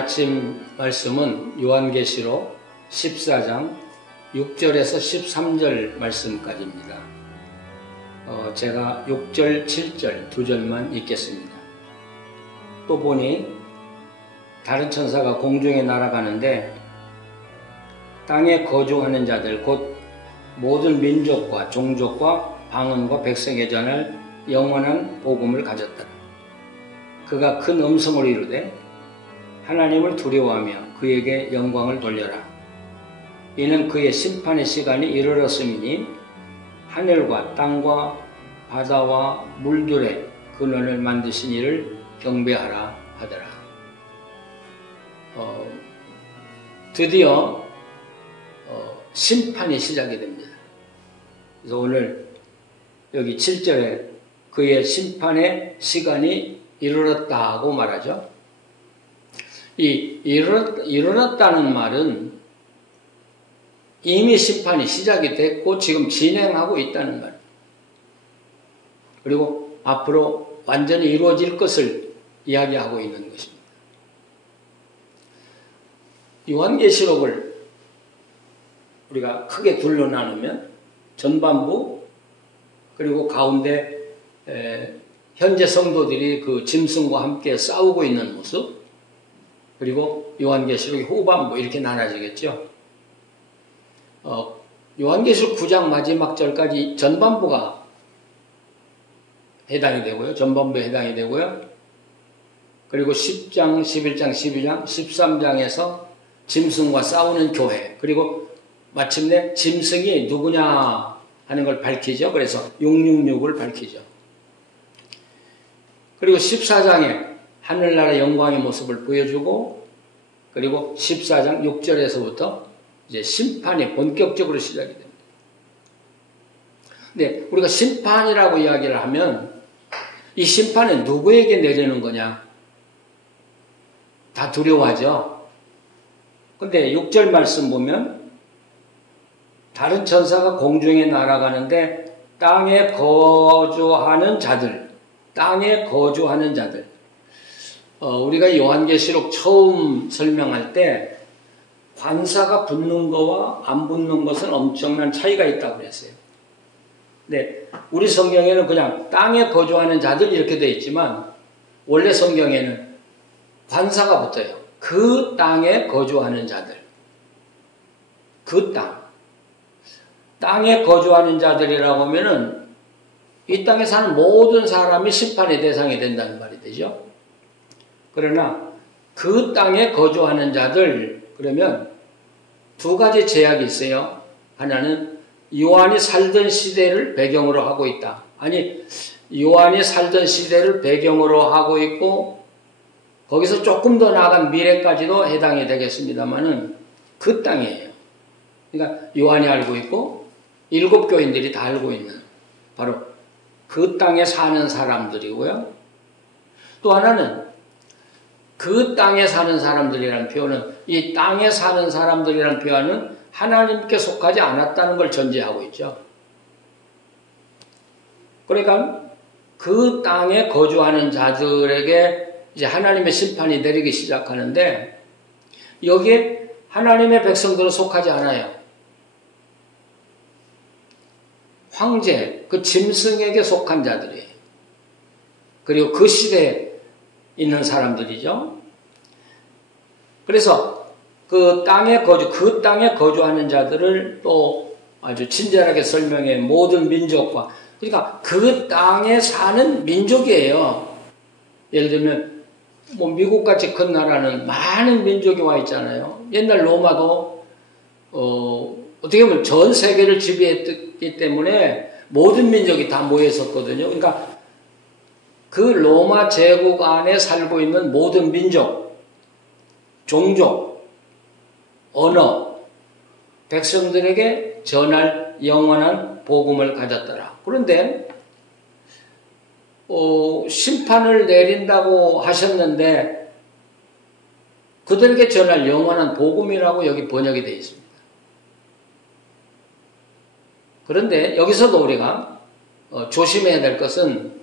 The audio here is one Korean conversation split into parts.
아침 말씀은 요한계시록 14장 6절에서 13절 말씀까지입니다. 제가 6절, 7절 두 절만 읽겠습니다. 또 보니 다른 천사가 공중에 날아가는데 땅에 거주하는 자들 곧 모든 민족과 종족과 방언과 백성에 전할 영원한 복음을 가졌더라. 그가 큰 음성으로 이르되 하나님을 두려워하며 그에게 영광을 돌려라. 이는 그의 심판의 시간이 이르렀음이니 하늘과 땅과 바다와 물들의 근원을 만드신 이를 경배하라 하더라. 드디어 심판이 시작이 됩니다. 그래서 오늘 여기 7절에 그의 심판의 시간이 이르렀다고 말하죠. 이 이르렀다는 말은 이미 심판이 시작이 됐고 지금 진행하고 있다는 말. 그리고 앞으로 완전히 이루어질 것을 이야기하고 있는 것입니다. 요한계시록을 우리가 크게 둘로 나누면 전반부 그리고 가운데 현재 성도들이 그 짐승과 함께 싸우고 있는 모습 그리고 요한계시록의 후반부 이렇게 나눠지겠죠. 요한계시록 9장 마지막 절까지 전반부가 해당이 되고요. 전반부에 해당이 되고요. 그리고 10장, 11장, 12장, 13장에서 짐승과 싸우는 교회 그리고 마침내 짐승이 누구냐 하는 걸 밝히죠. 그래서 666을 밝히죠. 그리고 14장에 하늘나라 영광의 모습을 보여주고 그리고 14장 6절에서부터 이제 심판이 본격적으로 시작이 됩니다. 근데 우리가 심판이라고 이야기를 하면 이 심판은 누구에게 내리는 거냐? 다 두려워하죠. 근데 6절 말씀 보면 다른 천사가 공중에 날아가는데 땅에 거주하는 자들 우리가 요한계시록 처음 설명할 때 관사가 붙는 거와 안 붙는 것은 엄청난 차이가 있다고 그랬어요. 네, 우리 성경에는 그냥 땅에 거주하는 자들 이렇게 되어 있지만 원래 성경에는 관사가 붙어요. 그 땅에 거주하는 자들. 그 땅에 거주하는 자들이라고 하면은 이 땅에 사는 모든 사람이 심판의 대상이 된다는 말이 되죠. 그러나 그 땅에 거주하는 자들 그러면 두 가지 제약이 있어요. 하나는 요한이 살던 시대를 배경으로 하고 있다. 아니 요한이 살던 시대를 배경으로 하고 있고 거기서 조금 더 나아간 미래까지도 해당이 되겠습니다만은 그 땅이에요. 그러니까 요한이 알고 있고 일곱 교인들이 다 알고 있는 바로 그 땅에 사는 사람들이고요. 또 하나는 그 땅에 사는 사람들이라는 표현은 이 땅에 사는 사람들이라는 표현은 하나님께 속하지 않았다는 걸 전제하고 있죠. 그러니까 그 땅에 거주하는 자들에게 이제 하나님의 심판이 내리기 시작하는데 여기에 하나님의 백성들은 속하지 않아요. 황제, 그 짐승에게 속한 자들이에요. 그리고 그 시대에 있는 사람들이죠. 그래서 그 땅에 거주하는 자들을 또 아주 친절하게 설명해 모든 민족과 그러니까 그 땅에 사는 민족이에요. 예를 들면 뭐 미국같이 큰 나라는 많은 민족이 와 있잖아요. 옛날 로마도 어떻게 보면 전 세계를 지배했기 때문에 모든 민족이 다 모여 있었거든요. 그러니까 그 로마 제국 안에 살고 있는 모든 민족, 종족, 언어, 백성들에게 전할 영원한 복음을 가졌더라. 그런데 심판을 내린다고 하셨는데 그들에게 전할 영원한 복음이라고 여기 번역이 되어 있습니다. 그런데 여기서도 우리가 조심해야 될 것은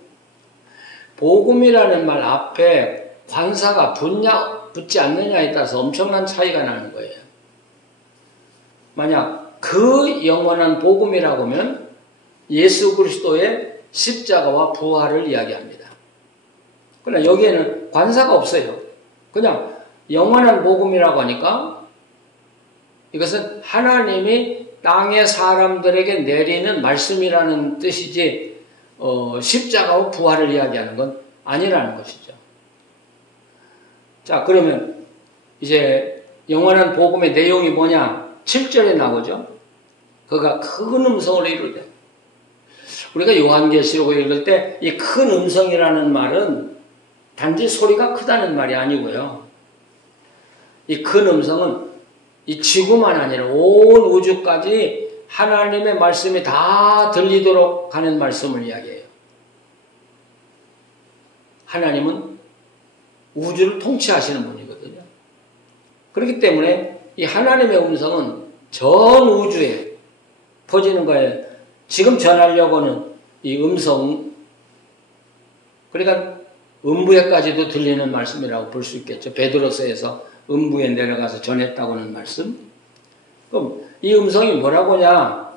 복음이라는 말 앞에 관사가 붙지 않느냐에 따라서 엄청난 차이가 나는 거예요. 만약 그 영원한 복음이라고 하면 예수 그리스도의 십자가와 부활을 이야기합니다. 그러나 여기에는 관사가 없어요. 그냥 영원한 복음이라고 하니까 이것은 하나님이 땅의 사람들에게 내리는 말씀이라는 뜻이지 십자가와 부활을 이야기하는 건 아니라는 것이죠. 자, 그러면 이제 영원한 복음의 내용이 뭐냐? 7절에 나오죠. 그가 큰 음성으로 이르되, 우리가 요한계시록을 읽을 때 이 큰 음성이라는 말은 단지 소리가 크다는 말이 아니고요. 이 큰 음성은 이 지구만 아니라 온 우주까지 하나님의 말씀이 다 들리도록 하는 말씀을 이야기해요. 하나님은 우주를 통치하시는 분이거든요. 그렇기 때문에 이 하나님의 음성은 전 우주에 퍼지는 거예요. 지금 전하려고는 이 음성, 그러니까 음부에까지도 들리는 말씀이라고 볼 수 있겠죠. 베드로서에서 음부에 내려가서 전했다고 하는 말씀. 그럼 이 음성이 뭐라고 하냐?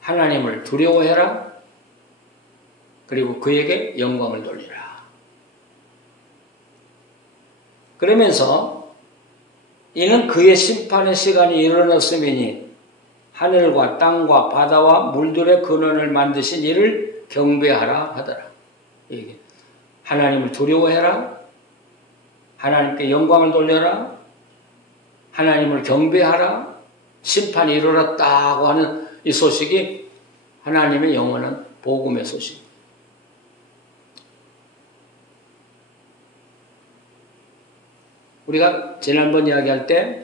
하나님을 두려워해라. 그리고 그에게 영광을 돌리라. 그러면서 이는 그의 심판의 시간이 이르렀음이니 하늘과 땅과 바다와 물들의 근원을 만드신 이를 경배하라 하더라. 이게 하나님을 두려워해라. 하나님께 영광을 돌려라. 하나님을 경배하라. 심판이 이르렀다고 하는 이 소식이 하나님의 영원한 복음의 소식. 우리가 지난번 이야기할 때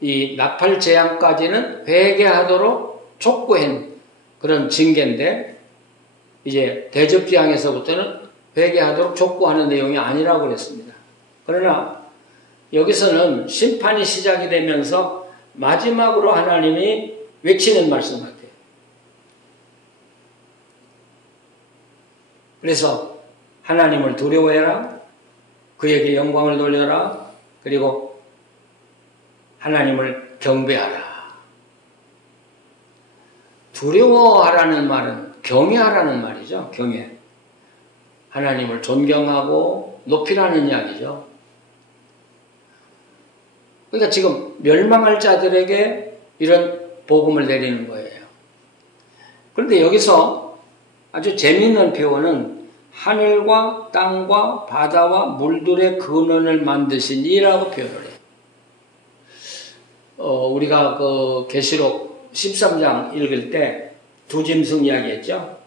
이 나팔 재앙까지는 회개하도록 촉구한 그런 징계인데 이제 대접재앙에서부터는 회개하도록 촉구하는 내용이 아니라고 그랬습니다. 그러나 여기서는 심판이 시작이 되면서 마지막으로 하나님이 외치는 말씀 같아요. 그래서 하나님을 두려워해라. 그에게 영광을 돌려라. 그리고 하나님을 경배하라. 두려워하라는 말은 경외하라는 말이죠. 경외. 하나님을 존경하고 높이라는 이야기죠. 그러니까 지금 멸망할 자들에게 이런 복음을 내리는 거예요. 그런데 여기서 아주 재미있는 표현은 하늘과 땅과 바다와 물들의 근원을 만드신 이라고 표현을 해요. 우리가 그 계시록 13장 읽을 때 두 짐승 이야기했죠.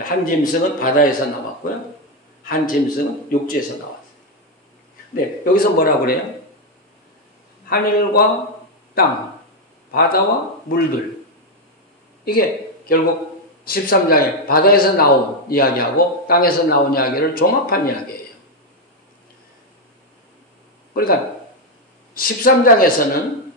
한 짐승은 바다에서 나왔고요. 한 짐승은 육지에서 나왔어요. 네, 여기서 뭐라 그래요? 하늘과 땅, 바다와 물들. 이게 결국 13장에 바다에서 나온 이야기하고 땅에서 나온 이야기를 종합한 이야기예요. 그러니까 13장에서는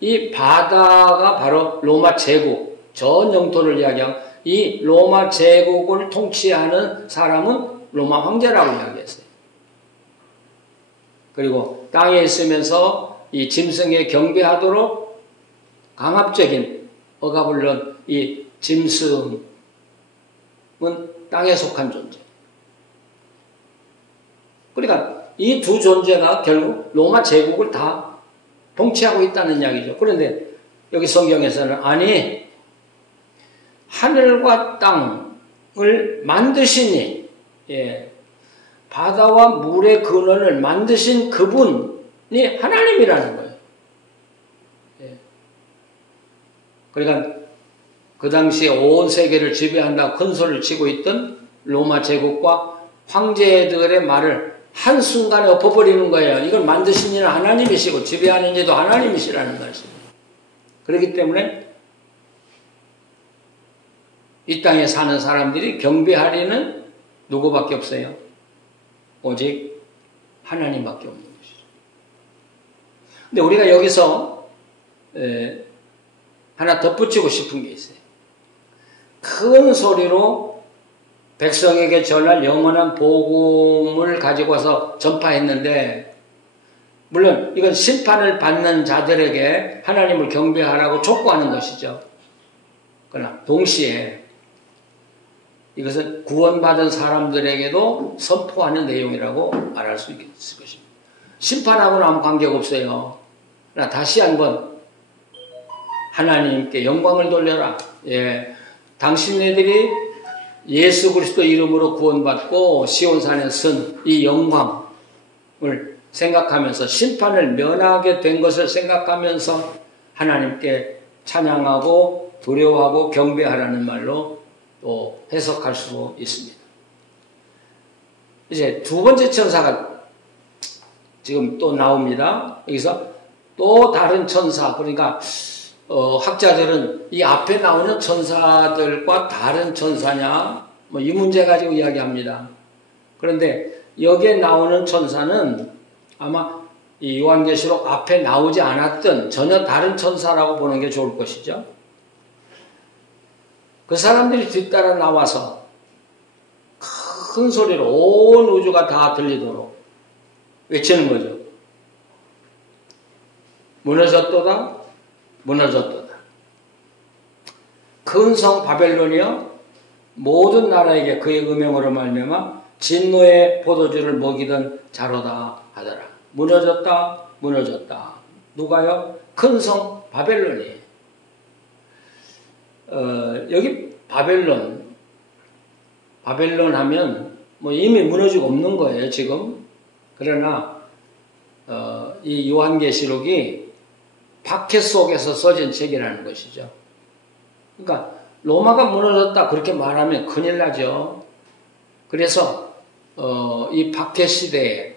이 바다가 바로 로마 제국, 전 영토를 이야기하고 이 로마 제국을 통치하는 사람은 로마 황제라고 이야기했어요. 그리고 땅에 있으면서 이 짐승에 경배하도록 강압적인 억압을 넣은 이 짐승은 땅에 속한 존재. 그러니까 이 두 존재가 결국 로마 제국을 다 통치하고 있다는 이야기죠. 그런데 여기 성경에서는 아니, 하늘과 땅을 만드시니, 바다와 물의 근원을 만드신 그분이 하나님이라는 거예요. 그러니까 그 당시에 온 세계를 지배한다고 큰 소리를 치고 있던 로마 제국과 황제들의 말을 한순간에 엎어버리는 거예요. 이걸 만드신 이는 하나님이시고 지배하는 이도 하나님이시라는 말씀이에요. 그렇기 때문에 이 땅에 사는 사람들이 경배하리는 누구밖에 없어요? 오직 하나님밖에 없는 것이죠. 근데 우리가 여기서 하나 덧붙이고 싶은 게 있어요. 큰 소리로 백성에게 전할 영원한 복음을 가지고 와서 전파했는데, 물론 이건 심판을 받는 자들에게 하나님을 경배하라고 촉구하는 것이죠. 그러나 동시에 이것은 구원받은 사람들에게도 선포하는 내용이라고 말할 수 있을 것입니다. 심판하고는 아무 관계가 없어요. 그러나 다시 한번 하나님께 영광을 돌려라. 예, 당신네들이 예수 그리스도 이름으로 구원받고 시온산에 선 이 영광을 생각하면서 심판을 면하게 된 것을 생각하면서 하나님께 찬양하고 두려워하고 경배하라는 말로 또 해석할 수 있습니다. 이제 두 번째 천사가 지금 또 나옵니다. 여기서 또 다른 천사, 그러니까 학자들은 이 앞에 나오는 천사들과 다른 천사냐 뭐 이 문제 가지고 이야기합니다. 그런데 여기에 나오는 천사는 아마 이 요한계시록 앞에 나오지 않았던 전혀 다른 천사라고 보는 게 좋을 것이죠. 그 사람들이 뒤따라 나와서 큰 소리로 온 우주가 다 들리도록 외치는 거죠. 무너졌도다, 무너졌도다. 큰 성 바벨론이여 모든 나라에게 그의 음행으로 말미암아 진노의 포도주를 먹이던 자로다 하더라. 무너졌다, 무너졌다. 누가요? 큰 성 바벨론이. 여기 바벨론 하면 뭐 이미 무너지고 없는 거예요, 지금. 그러나 이 요한계시록이 박해 속에서 써진 책이라는 것이죠. 그러니까 로마가 무너졌다 그렇게 말하면 큰일 나죠. 그래서 이 박해 시대에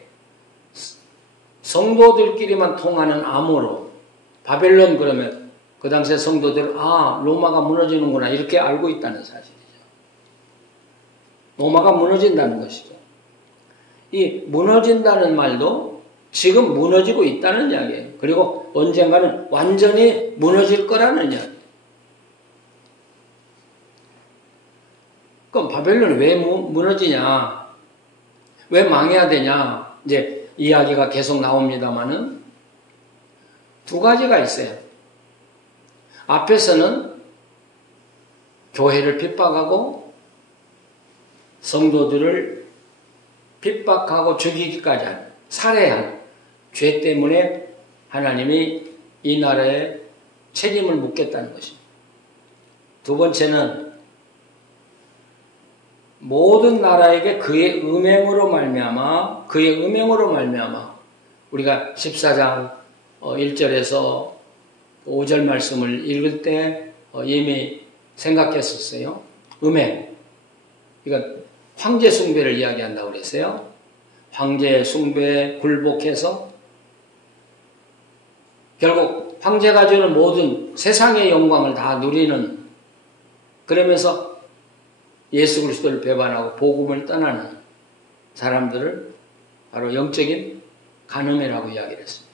성도들끼리만 통하는 암호로 바벨론 그러면 그 당시에 성도들 로마가 무너지는구나 이렇게 알고 있다는 사실이죠. 로마가 무너진다는 것이죠. 이 무너진다는 말도 지금 무너지고 있다는 이야기예요. 그리고 언젠가는 완전히 무너질 거라는 이야기예요. 그럼 바벨론이 왜 무너지냐? 왜 망해야 되냐? 이제 이야기가 계속 나옵니다만은 두 가지가 있어요. 앞에서는 교회를 핍박하고 성도들을 핍박하고 죽이기까지 한 살해한 죄 때문에 하나님이 이 나라에 책임을 묻겠다는 것입니다. 두 번째는 모든 나라에게 그의 음행으로 말미암아 우리가 14장 1절에서 5절 말씀을 읽을 때 이미 생각했었어요. 음행. 이건 황제 숭배를 이야기한다고 그랬어요. 황제 숭배에 굴복해서 결국 황제가 주는 모든 세상의 영광을 다 누리는, 그러면서 예수 그리스도를 배반하고 복음을 떠나는 사람들을 바로 영적인 간음이라고 이야기를 했습니다.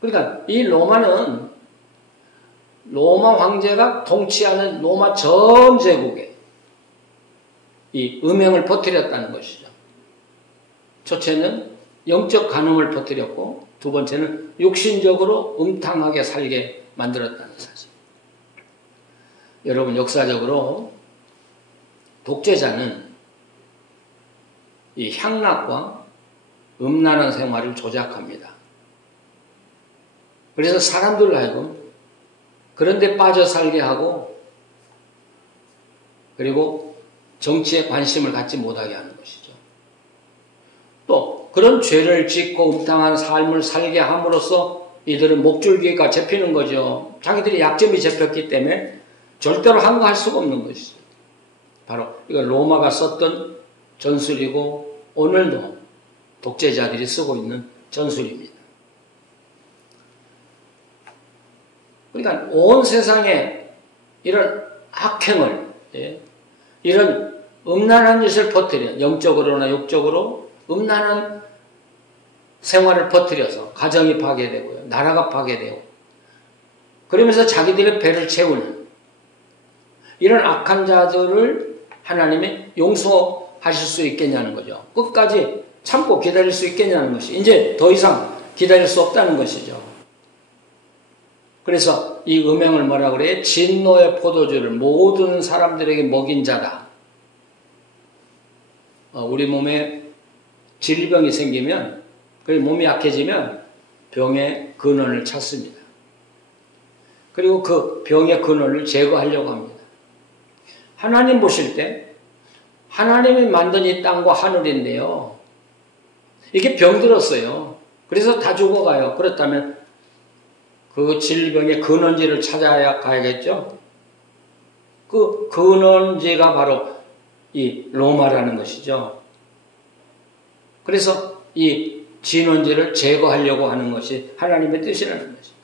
그러니까 이 로마는 로마 황제가 통치하는 로마 전 제국에 이 음행을 퍼뜨렸다는 것이죠. 첫째는 영적 간음을 퍼뜨렸고 두 번째는 육신적으로 음탕하게 살게 만들었다는 사실. 여러분, 역사적으로 독재자는 이 향락과 음란한 생활을 조작합니다. 그래서 사람들을 하여금 그런 데 빠져 살게 하고 그리고 정치에 관심을 갖지 못하게 하는 것이죠. 또 그런 죄를 짓고 음탕한 삶을 살게 함으로써 이들은 목줄기가 잡히는 거죠. 자기들이 약점이 잡혔기 때문에 절대로 항거할 수가 없는 것이죠. 바로 이거 로마가 썼던 전술이고 오늘도 독재자들이 쓰고 있는 전술입니다. 그러니까 온 세상에 이런 악행을, 이런 음란한 짓을 퍼뜨려, 영적으로나 육적으로 음란한 생활을 퍼뜨려서 가정이 파괴되고요, 나라가 파괴되고, 그러면서 자기들의 배를 채우는 이런 악한 자들을 하나님이 용서하실 수 있겠냐는 거죠. 끝까지 참고 기다릴 수 있겠냐는 것이 이제 더 이상 기다릴 수 없다는 것이죠. 그래서 이 음행을 뭐라 그래요? 진노의 포도주를 모든 사람들에게 먹인 자다. 우리 몸에 질병이 생기면, 몸이 약해지면 병의 근원을 찾습니다. 그리고 그 병의 근원을 제거하려고 합니다. 하나님 보실 때 하나님이 만든 이 땅과 하늘인데요. 이게 병들었어요. 그래서 다 죽어가요. 그렇다면 그 질병의 근원지를 찾아야 가야겠죠. 그 근원지가 바로 이 로마라는 것이죠. 그래서 이 진원지를 제거하려고 하는 것이 하나님의 뜻이라는 것이죠.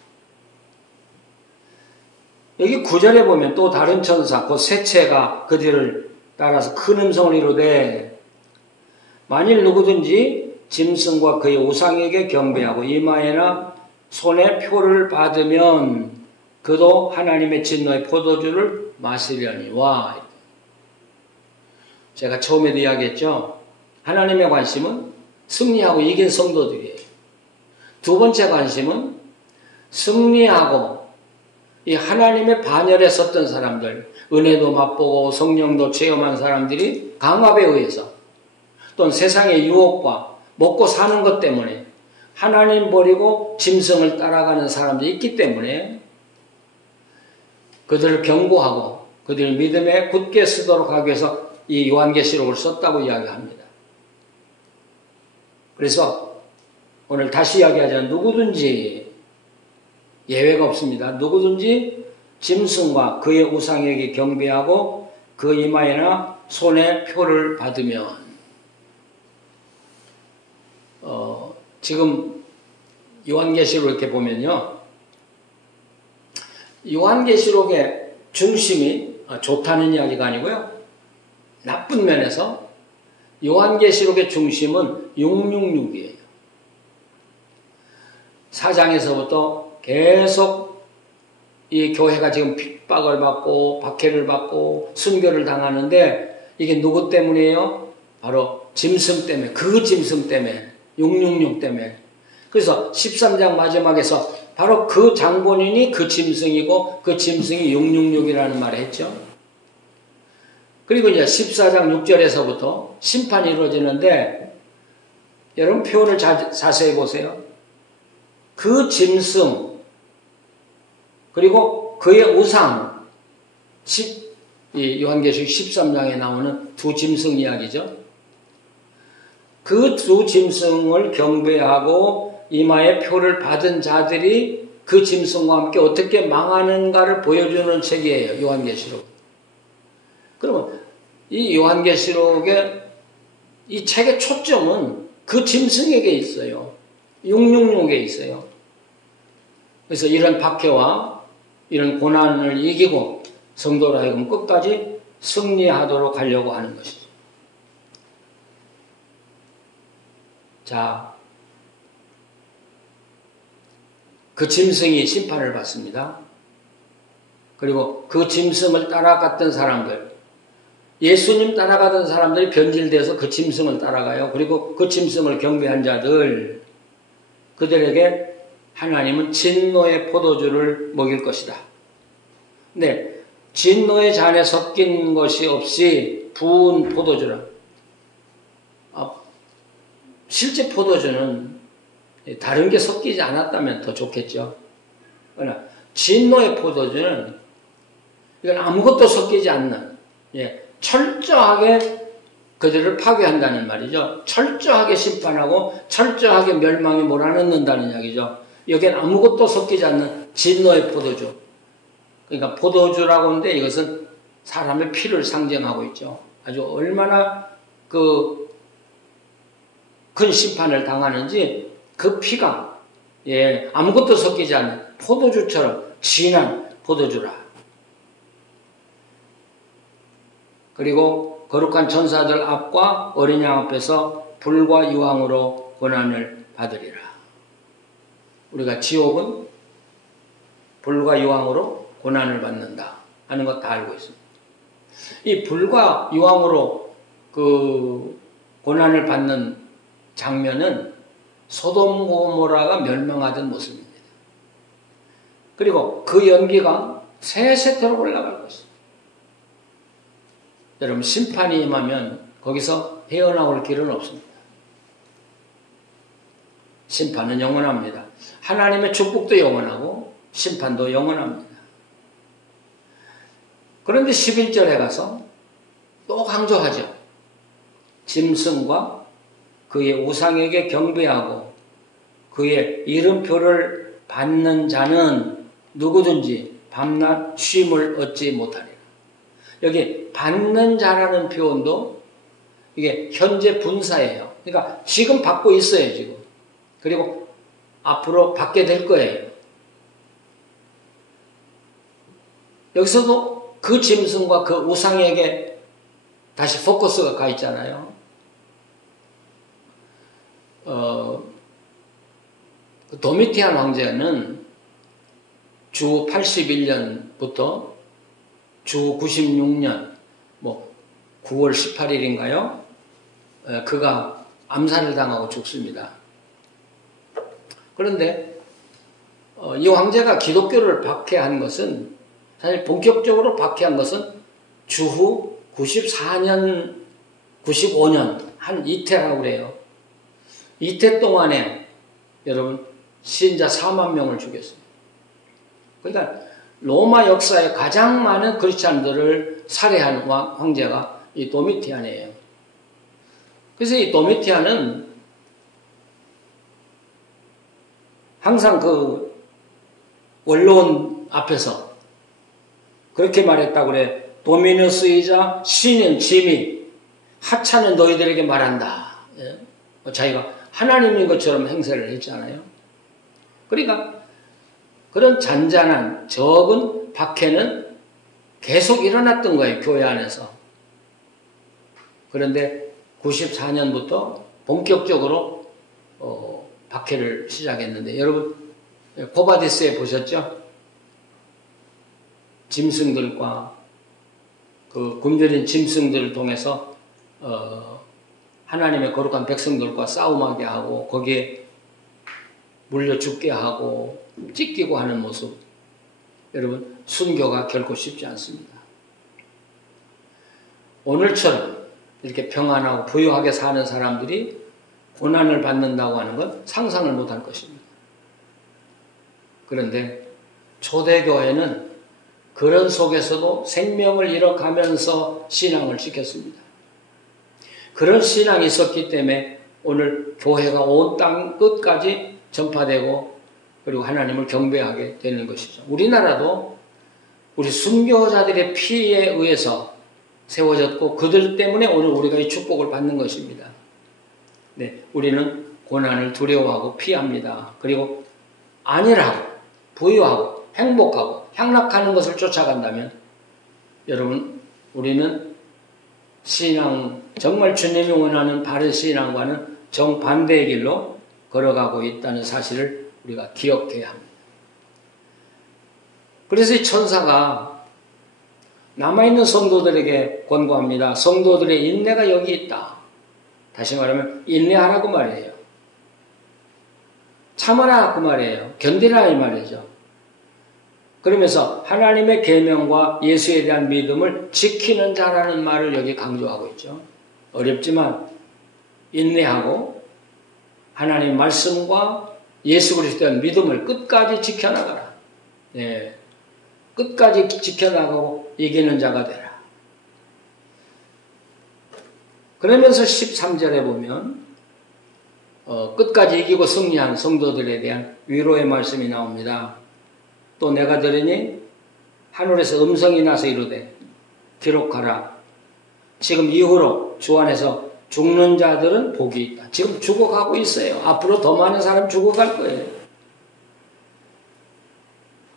여기 9절에 보면 또 다른 천사, 그 셋째가 그 뒤를 따라서 큰 음성을 이루되 만일 누구든지 짐승과 그의 우상에게 경배하고 이마에나 손에 표를 받으면 그도 하나님의 진노의 포도주를 마시려니와. 제가 처음에도 이야기했죠. 하나님의 관심은 승리하고 이긴 성도들이에요. 두 번째 관심은 승리하고 이 하나님의 반열에 섰던 사람들, 은혜도 맛보고 성령도 체험한 사람들이 강압에 의해서 또는 세상의 유혹과 먹고 사는 것 때문에 하나님 버리고 짐승을 따라가는 사람들이 있기 때문에 그들을 경고하고 그들의 믿음에 굳게 서도록 하기 위해서 이 요한계시록을 썼다고 이야기합니다. 그래서 오늘 다시 이야기하자면 누구든지 예외가 없습니다. 누구든지 짐승과 그의 우상에게 경배하고 그 이마에나 손에 표를 받으면 지금 요한계시록 이렇게 보면요. 요한계시록의 중심이 좋다는 이야기가 아니고요. 나쁜 면에서 요한계시록의 중심은 666이에요. 4장에서부터 계속 이 교회가 지금 핍박을 받고 박해를 받고 순교를 당하는데 이게 누구 때문이에요? 바로 짐승 때문에, 그 짐승 때문에, 666 때문에. 그래서 13장 마지막에서 바로 그 장본인이 그 짐승이고 그 짐승이 666이라는 말을 했죠. 그리고 이제 14장 6절에서부터 심판이 이루어지는데 여러분 표현을 자세히 보세요. 그 짐승 그리고 그의 우상 이 요한계시록 13장에 나오는 두 짐승 이야기죠. 그 두 짐승을 경배하고 이마에 표를 받은 자들이 그 짐승과 함께 어떻게 망하는가를 보여주는 책이에요. 요한계시록. 그러면 이 요한계시록의 이 책의 초점은 그 짐승에게 있어요. 666에 있어요. 그래서 이런 박해와 이런 고난을 이기고 성도로 하여금 끝까지 승리하도록 하려고 하는 것이죠. 자, 그 짐승이 심판을 받습니다. 그리고 그 짐승을 따라갔던 사람들, 예수님 따라가던 사람들이 변질돼서 그 짐승을 따라가요. 그리고 그 짐승을 경배한 자들, 그들에게 하나님은 진노의 포도주를 먹일 것이다. 네, 진노의 잔에 섞인 것이 없이 부은 포도주라. 실제 포도주는 다른 게 섞이지 않았다면 더 좋겠죠. 그러나 진노의 포도주는 이건 아무것도 섞이지 않는, 철저하게 그들을 파괴한다는 말이죠. 철저하게 심판하고 철저하게 멸망에 몰아넣는다는 이야기죠. 여기엔 아무것도 섞이지 않는 진노의 포도주. 그러니까 포도주라고 하는데 이것은 사람의 피를 상징하고 있죠. 아주 얼마나 큰 심판을 당하는지 그 피가 아무것도 섞이지 않는 포도주처럼 진한 포도주라. 그리고 거룩한 천사들 앞과 어린 양 앞에서 불과 유황으로 고난을 받으리라. 우리가 지옥은 불과 유황으로 고난을 받는다 하는 것 다 알고 있습니다. 이 불과 유황으로 그 고난을 받는 장면은 소돔 고모라가 멸망하던 모습입니다. 그리고 그 연기가 세세토록 올라갈 것입니다. 여러분, 심판이 임하면 거기서 헤어나올 길은 없습니다. 심판은 영원합니다. 하나님의 축복도 영원하고 심판도 영원합니다. 그런데 11절에 가서 또 강조하죠. 짐승과 그의 우상에게 경배하고 그의 이름표를 받는 자는 누구든지 밤낮 쉼을 얻지 못하리라. 여기 받는 자라는 표현도 이게 현재 분사예요. 그러니까 지금 받고 있어요, 지금. 그리고 앞으로 받게 될 거예요. 여기서도 그 짐승과 그 우상에게 다시 포커스가 가 있잖아요. 도미티안 황제는 주 81년부터 주 96년, 9월 18일인가요? 그가 암살을 당하고 죽습니다. 그런데 이 황제가 기독교를 박해한 것은, 사실 본격적으로 박해한 것은 주후 94년, 95년 한 이태라고 그래요. 이태 동안에 여러분 신자 4만 명을 죽였습니다. 그러니까 로마 역사에 가장 많은 크리스찬들을 살해한 황제가 이 도미티안이에요. 그래서 이 도미티안은 항상 그 원로원 앞에서 그렇게 말했다고 그래. 도미누스이자 신인 짐이 하찮은 너희들에게 말한다. 자기가 하나님인 것처럼 행세를 했잖아요. 그러니까 그런 잔잔한 적은 박해는 계속 일어났던 거예요, 교회 안에서. 그런데 94년부터 본격적으로 박해를 시작했는데, 여러분 고바디스에 보셨죠? 짐승들과 그 굶주린 짐승들을 통해서 하나님의 거룩한 백성들과 싸움하게 하고 거기에 물려 죽게 하고 찢기고 하는 모습. 여러분, 순교가 결코 쉽지 않습니다. 오늘처럼 이렇게 평안하고 부유하게 사는 사람들이 고난을 받는다고 하는 건 상상을 못할 것입니다. 그런데 초대교회는 그런 속에서도 생명을 잃어가면서 신앙을 지켰습니다. 그런 신앙이 있었기 때문에 오늘 교회가 온 땅 끝까지 전파되고 그리고 하나님을 경배하게 되는 것이죠. 우리나라도 우리 순교자들의 피에 의해서 세워졌고 그들 때문에 오늘 우리가 이 축복을 받는 것입니다. 네, 우리는 고난을 두려워하고 피합니다. 그리고 안일하고 부유하고 행복하고 향락하는 것을 쫓아간다면 여러분, 우리는 신앙, 정말 주님이 원하는 바른 신앙과는 정반대의 길로 걸어가고 있다는 사실을 우리가 기억해야 합니다. 그래서 이 천사가 남아있는 성도들에게 권고합니다. 성도들의 인내가 여기 있다. 다시 말하면 인내하라고 말이에요. 참아라 그 말이에요. 견디라 이 말이죠. 그러면서 하나님의 계명과 예수에 대한 믿음을 지키는 자라는 말을 여기 강조하고 있죠. 어렵지만 인내하고 하나님 말씀과 예수 그리스도에 대한 믿음을 끝까지 지켜나가라. 예, 끝까지 지켜나가고 이기는 자가 되라. 그러면서 13절에 보면 끝까지 이기고 승리한 성도들에 대한 위로의 말씀이 나옵니다. 또 내가 들으니 하늘에서 음성이 나서 이르되 기록하라. 지금 이후로 주 안에서 죽는 자들은 복이 있다. 지금 죽어가고 있어요. 앞으로 더 많은 사람 죽어갈 거예요.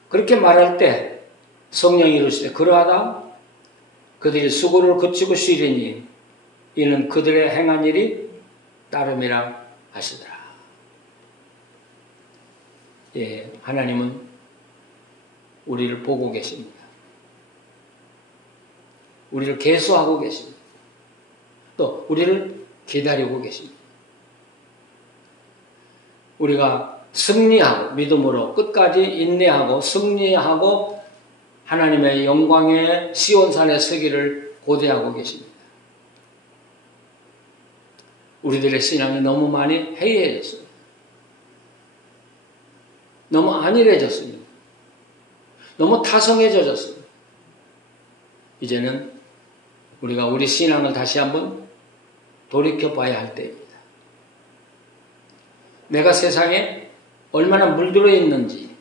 그렇게 말할 때 성령이 이르시되 그러하다 그들이 수고를 그치고 쉬리니 이는 그들의 행한 일이 따름이라 하시더라. 예, 하나님은 우리를 보고 계십니다. 우리를 계수하고 계십니다. 또 우리를 기다리고 계십니다. 우리가 승리하고 믿음으로 끝까지 인내하고 승리하고 하나님의 영광의 시온산에 서기를 고대하고 계십니다. 우리들의 신앙이 너무 많이 해이해졌습니다. 너무 안일해졌습니다. 너무 타성해졌습니다. 이제는 우리가 우리 신앙을 다시 한번 돌이켜봐야 할 때입니다. 내가 세상에 얼마나 물들어 있는지,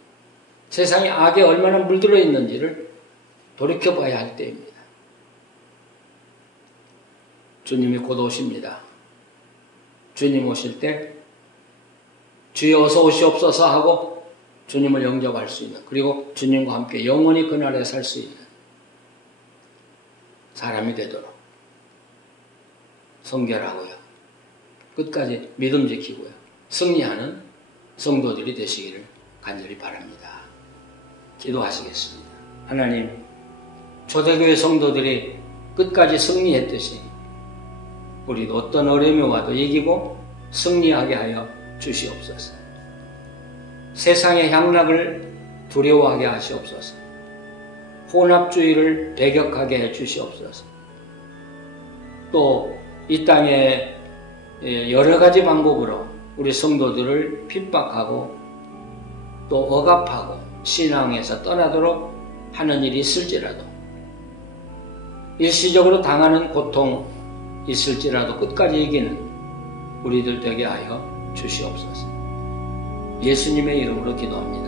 세상에 악에 얼마나 물들어 있는지를 돌이켜봐야 할 때입니다. 주님이 곧 오십니다. 주님 오실 때 주여 어서 오시옵소서 하고 주님을 영접할 수 있는, 그리고 주님과 함께 영원히 그날에 살 수 있는 사람이 되도록 성결하고요, 끝까지 믿음 지키고요, 승리하는 성도들이 되시기를 간절히 바랍니다. 기도하시겠습니다. 하나님, 초대교회 성도들이 끝까지 승리했듯이 우리도 어떤 어려움이 와도 이기고 승리하게 하여 주시옵소서. 세상의 향락을 두려워하게 하시옵소서. 혼합주의를 배격하게 해 주시옵소서. 또 이 땅에 여러 가지 방법으로 우리 성도들을 핍박하고 또 억압하고 신앙에서 떠나도록 하는 일이 있을지라도, 일시적으로 당하는 고통 있을지라도 끝까지 이기는 우리들 되게 하여 주시옵소서. 예수님의 이름으로 기도합니다.